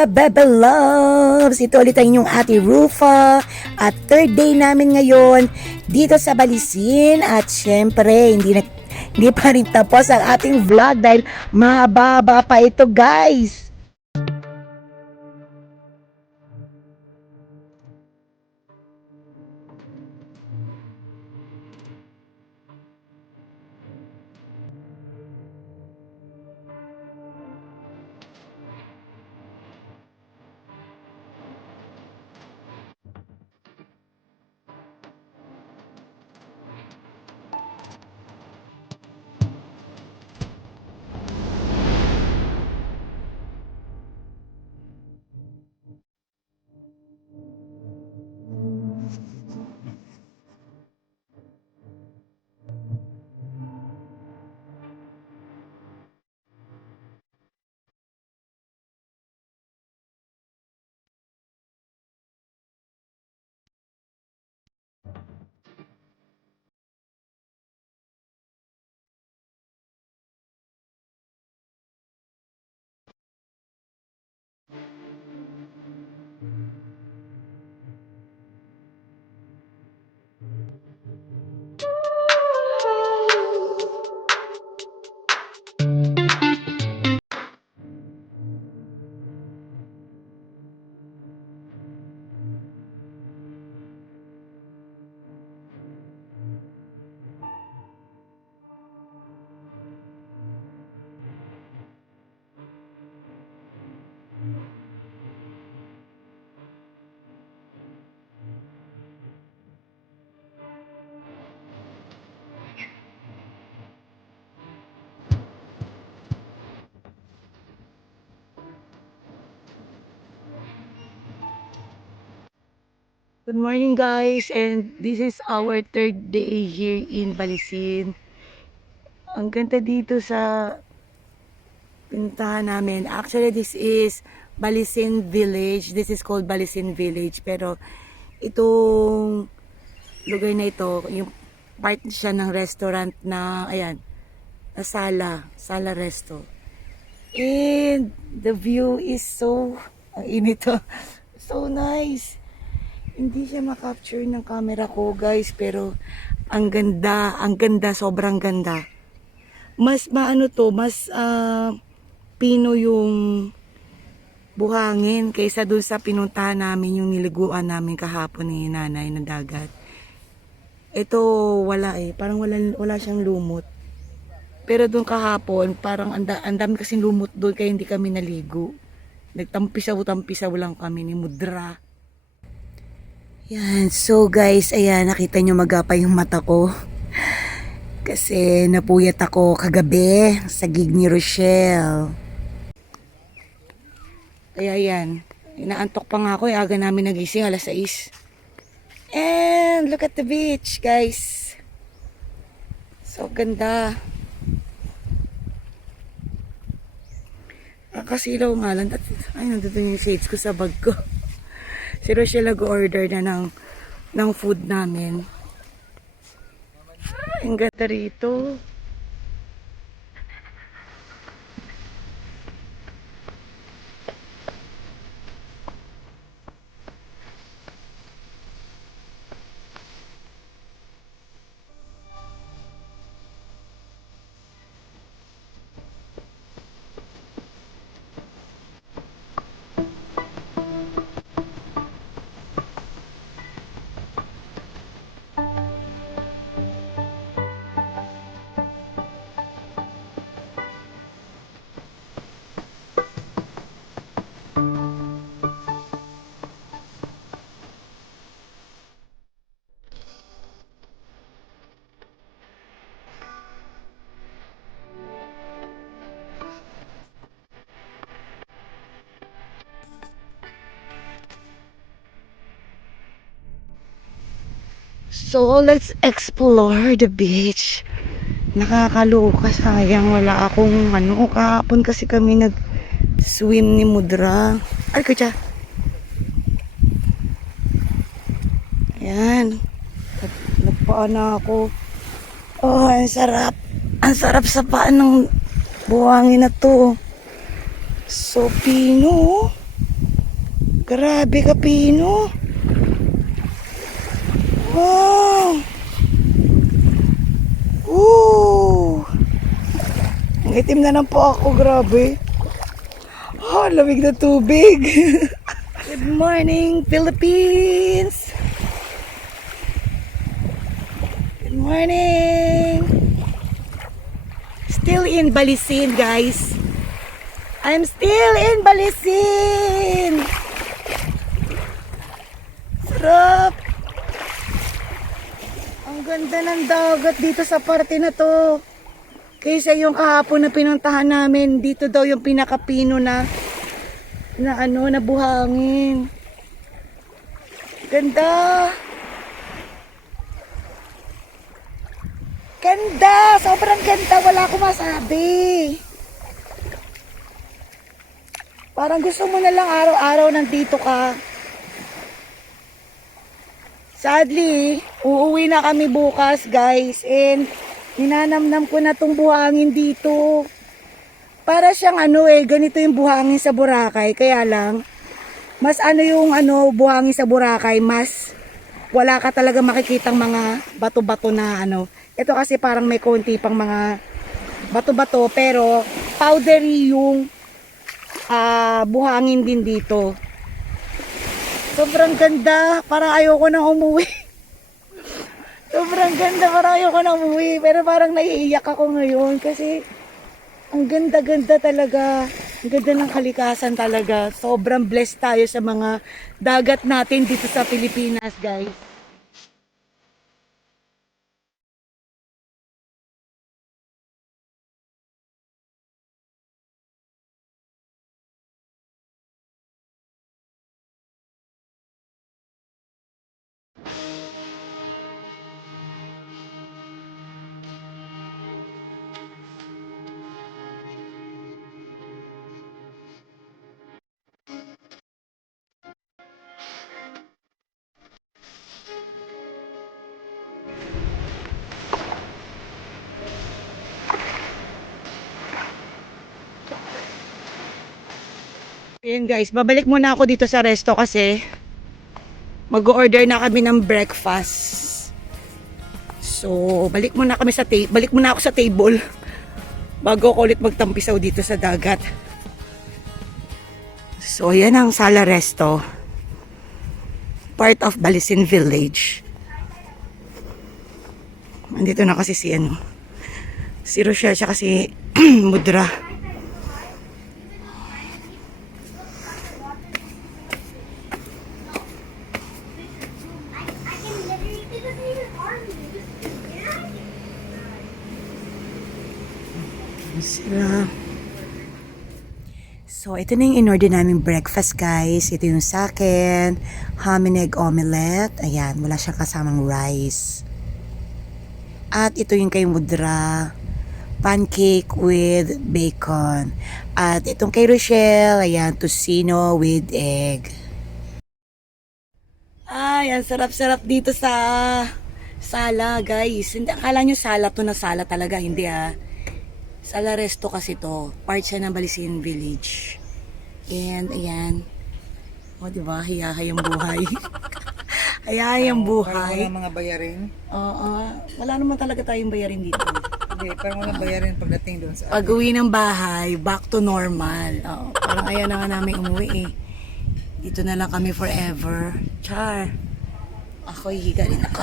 mga bebe loves! Ito ulit ang inyong Ate Rufa at third day namin ngayon dito sa Balisin at syempre hindi pa rin tapos ang ating vlog dahil mahaba pa ito guys! Good morning guys, and this is our third day here in Balisin. Ang ganda dito sa pinuntahan namin. Actually, this is Balisin Village. This is called Balisin Village. Pero itong lugar na ito, yung part siya ng restaurant na, ayan, na Sala Resto. And the view is so, ang init to, so nice. Hindi siya makapture ng camera ko guys, pero ang ganda, sobrang ganda. Mas maano to, mas pino yung buhangin kaysa dun sa pinuntahan namin, yung niliguan namin kahapon ni nanay na dagat. Ito wala parang wala siyang lumot. Pero dun kahapon, parang ang dami kasing lumot doon kaya hindi kami naligo. Nagtampisaw lang kami ni Mudra. Yan, so guys, ayan, nakita nyo magapay yung mata ko. Kasi napuyat ako kagabi sa gig ni Rochelle. Kaya yan, inaantok pa nga ako, aga namin nagising, alas 6. And look at the beach, guys. So ganda. Kakasilaw nga lang. Ay, nandun yung shades ko sa bag ko. Si Rochelle nag-order na ng food namin. Ang ganda rito. So, let's explore the beach. Nakakaloka, sayang wala akong kahapon kasi kami nag-swim ni Mudra. Ay, kutya. Ayan. Nagpaan na ako. Oh, ang sarap. Ang sarap sa paan ng buhangin na to. So, pino. Grabe ka, Pino. Wow. Woo. Ang itim na lang po ako, grabe. Oh, lamig na tubig. Good morning, Philippines. Good morning. Still in Balisin, guys. I'm still in Balisin. Sarap. Ang ganda ng dagat dito sa parte na to. Kaysa yung kahapon na pinuntahan namin, dito daw yung pinakapino na buhangin. Ganda. Ganda, sobrang ganda, wala akong masabi. Parang gusto mo na lang araw-araw nandito ka. Sadly, uuwi na kami bukas, guys, and ninanamnam ko na tong buhangin dito. Para siyang ganito yung buhangin sa Boracay, kaya lang mas yung buhangin sa Boracay, mas wala ka talaga makikitang mga bato-bato na Ito kasi parang may konti pang mga bato-bato, pero powdery yung buhangin din dito. Sobrang ganda, parang ayoko nang umuwi. Sobrang ganda, parang ayoko nang umuwi, pero parang naiiyak ako ngayon kasi ang ganda-ganda talaga. Ang ganda ng kalikasan talaga. Sobrang blessed tayo sa mga dagat natin dito sa Pilipinas, guys. Ayan guys, babalik muna ako dito sa resto kasi mag-order na kami ng breakfast. So, balik muna ako sa table bago ko ulit magtampisaw dito sa dagat. So, yan ang Sala Resto. Part of Balisin Village. Andito na kasi si Rochelle siya kasi Mudra. Sila. So, ito na yung in-order namin breakfast, guys. Ito yung sa akin, ham and egg omelette. Ayan, wala siyang kasamang rice. At ito yung kay Mudra, pancake with bacon. At itong kay Rochelle, ayan, tocino with egg. Ay, ang sarap-sarap dito sa Sala, guys. Hindi, akala nyo Sala to na Sala talaga. Hindi Sala Resto kasi to. Part siya ng Balisin Village. And, ayan. O, diba? Hiyahayang buhay. Hayahayang buhay. Parang mga bayarin. Oo. Wala naman talaga tayong bayarin dito. Hindi, parang mga bayarin pagdating doon sa Pag uwi ng bahay, back to normal. Oo. Parang ayaw na nga namin umuwi eh. Dito na lang kami forever. Char. Ako'y higa rin ako.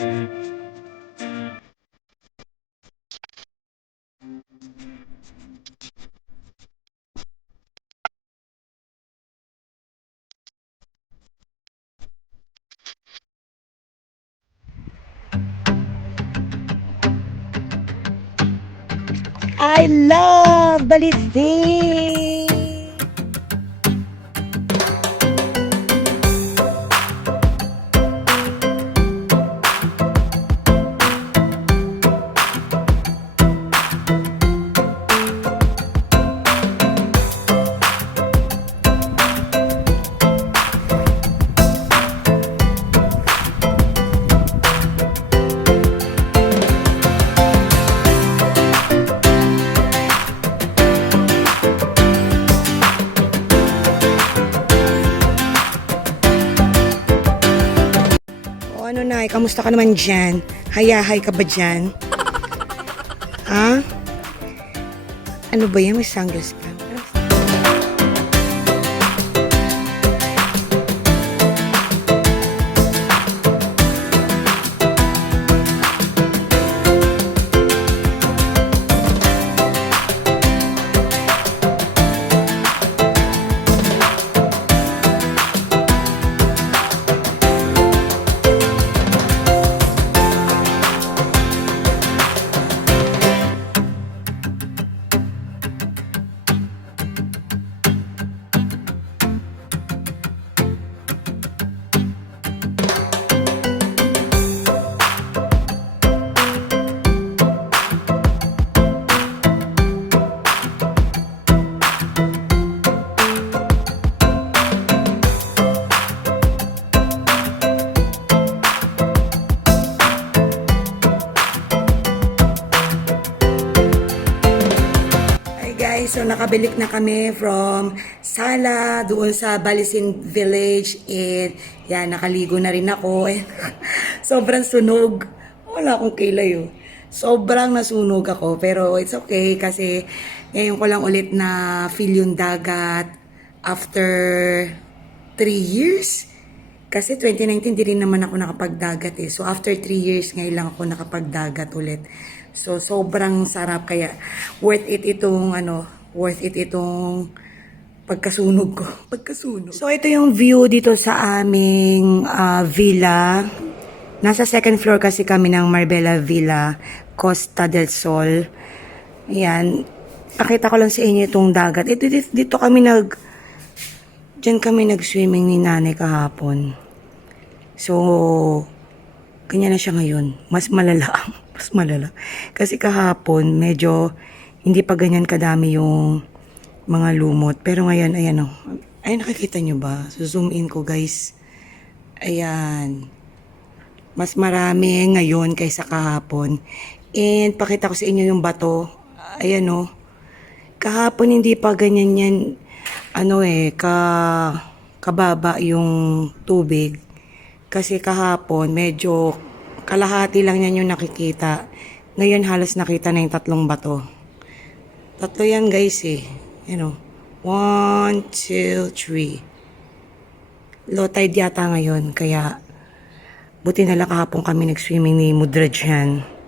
I love Balising! O ano, Nay, kamusta ka naman dyan? Hayahay ka ba dyan? Ha? Ano ba yan? May sunglass ka? Hi guys, so nakabilik na kami from Sala doon sa Balisin Village and yan, nakaligo na rin ako. Sobrang sunog. Wala akong kilay oh. Sobrang nasunog ako pero it's okay kasi ngayon ko lang ulit na feel yung dagat after 3 years. Kasi 2019 di rin naman ako nakapagdagat eh. So after 3 years ngayon lang ako nakapagdagat ulit. So sobrang sarap kaya worth it itong pagkasunog ko. Pagkasunog. So ito yung view dito sa aming villa. Nasa second floor kasi kami ng Marbella Villa, Costa del Sol. Ayan. Pakita ko lang sa inyo itong dagat. Dito kami Diyan kami nag-swimming ni nanay kahapon. So, ganyan na siya ngayon. Mas malala. Mas malala. Kasi kahapon, medyo hindi pa ganyan kadami yung mga lumot. Pero ngayon, ayan o. Ay, nakikita nyo ba? So, zoom in ko, guys. Ayan. Mas marami ngayon kaysa kahapon. And, pakita ko sa inyo yung bato. Ayan o. Kahapon, hindi pa ganyan yan. Kababa yung tubig. Kasi kahapon, medyo kalahati lang yan yung nakikita. Ngayon, halos nakita na yung 3 bato. 3 yan, guys, eh. 1, 2, 3. Low tide yata ngayon, kaya buti na lang kahapon kami nag-swimming ni Mudra dyan.